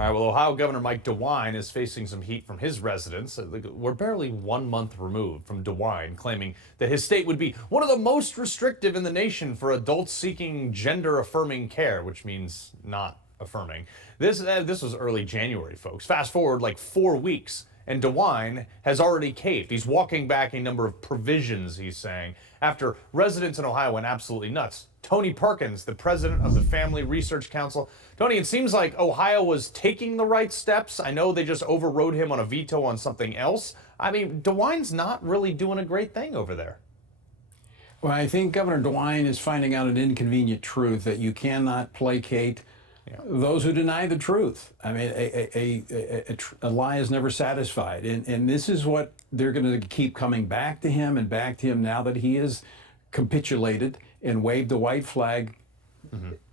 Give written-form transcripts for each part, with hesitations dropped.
All right, well, Ohio Governor Mike DeWine is facing some heat from his residents. We're barely 1 month removed from DeWine claiming that his state would be one of the most restrictive in the nation for adults seeking gender-affirming care, which means not affirming. This was early January, folks. Fast forward like 4 weeks, and DeWine has already caved. He's walking back a number of provisions, he's saying, after residents in Ohio went absolutely nuts. Tony Perkins, the president of the Family Research Council. Tony, it seems like Ohio was taking the right steps. I know they just overrode him on a veto on something else. I mean, DeWine's not really doing a great thing over there. Well, I think Governor DeWine is finding out an inconvenient truth that you cannot placate those who deny the truth. I mean, a lie is never satisfied. And this is what they're going to keep coming back to him and back to him now that he has capitulated and waved the white flag.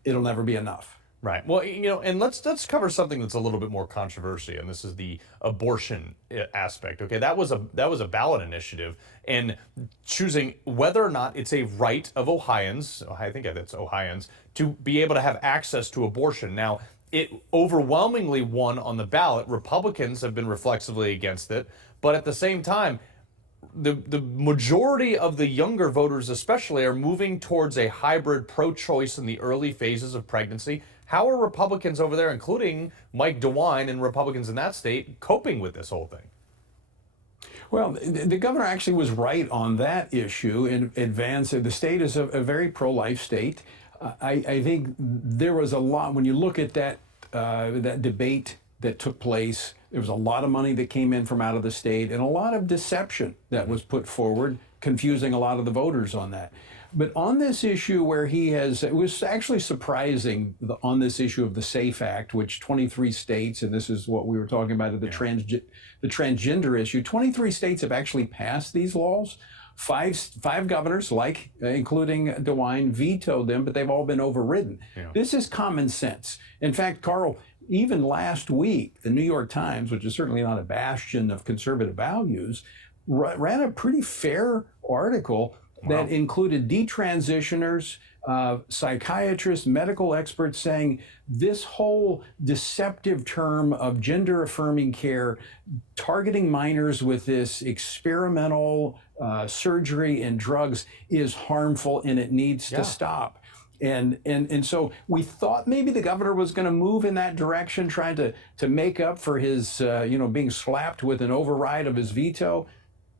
It'll never be enough. Right. Well, and let's cover something that's a little bit more controversial, and this is the abortion aspect. Okay, that was a ballot initiative, and choosing whether or not it's a right of Ohioans, I think that's Ohioans, to be able to have access to abortion. Now, it overwhelmingly won on the ballot. Republicans have been reflexively against it, but at the same time, the majority of the younger voters especially are moving towards a hybrid pro-choice in the early phases of pregnancy. How are Republicans over there, including Mike DeWine and Republicans in that state, coping with this whole thing? Well, the governor actually was right on that issue in advance. The state is a very pro-life state. I think there was a lot, when you look at that debate that took place, there was a lot of money that came in from out of the state and a lot of deception that was put forward, confusing a lot of the voters on that. But on this issue where it was actually surprising on this issue of the SAFE Act, which 23 states, and this is what we were talking about, the transgender issue, 23 states have actually passed these laws. Five governors, including DeWine, vetoed them, but they've all been overridden. This is common sense. In fact, Carl, even last week, the New York Times, which is certainly not a bastion of conservative values, ran a pretty fair article that included detransitioners, psychiatrists, medical experts saying this whole deceptive term of gender-affirming care, targeting minors with this experimental surgery and drugs is harmful and it needs to stop. And so we thought maybe the governor was going to move in that direction, trying to make up for his being slapped with an override of his veto.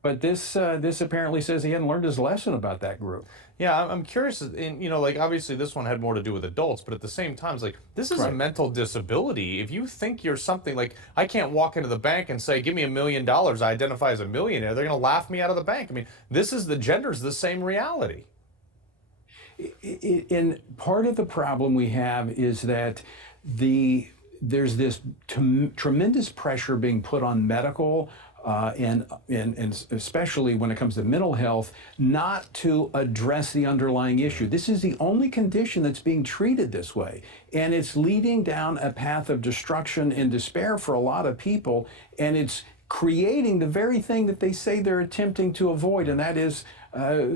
But this apparently says he hadn't learned his lesson about that group. Yeah, I'm curious. Obviously this one had more to do with adults, but at the same time, it's like, this is a mental disability. If you think you're something like, I can't walk into the bank and say, give me $1 million, I identify as a millionaire, they're going to laugh me out of the bank. I mean, the gender's the same reality. And part of the problem we have is that there's this tremendous pressure being put on medical and especially when it comes to mental health, not to address the underlying issue. This is the only condition that's being treated this way. And it's leading down a path of destruction and despair for a lot of people. And it's creating the very thing that they say they're attempting to avoid, and that is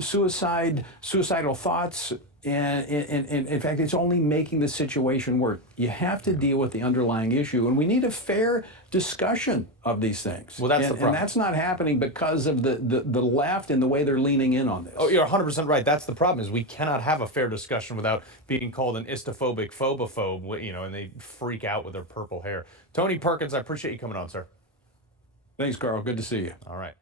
suicidal thoughts. And in fact, it's only making the situation worse. You have to deal with the underlying issue, and we need a fair discussion of these things. Well, that's the problem. And that's not happening because of the left and the way they're leaning in on this. Oh, you're 100% right. That's the problem, is we cannot have a fair discussion without being called an istophobic phobophobe, and they freak out with their purple hair. Tony Perkins, I appreciate you coming on, sir. Thanks, Carl. Good to see you. All right.